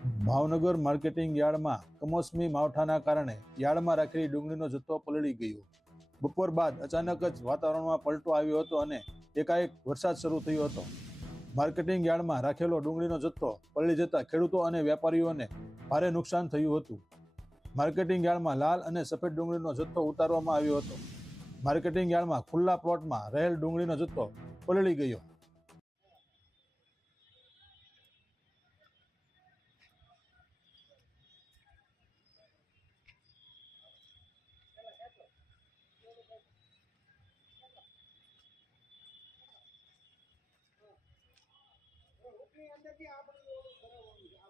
Bhavnagar marketing યાર્ડમાં કમોસમી માવઠાના કારણે યાર્ડમાં રાખેલી ડુંગળીનો જથ્થો પલળી ગયો. બપોર બાદ અચાનક જ વાતાવરણમાં પલટો આવ્યો હતો અને એકાએક વરસાદ શરૂ થયો હતો. માર્કેટિંગ યાર્ડમાં રાખેલો ડુંગળીનો જથ્થો પલળી જતા ખેડૂતો અને વેપારીઓને ભારે નુકસાન થયું હતું. માર્કેટિંગ યાર્ડમાં લાલ અને સફેદ ડુંગળીનો જથ્થો ઉતારવામાં આવ્યો હતો. માર્કેટિંગ યાર્ડમાં ખુલ્લા પ્લોટમાં રહેલ ડુંગળીનો જથ્થો પલળી ગયો. ની અંદરથી આપણે ઓલું કરાવવાનું છે.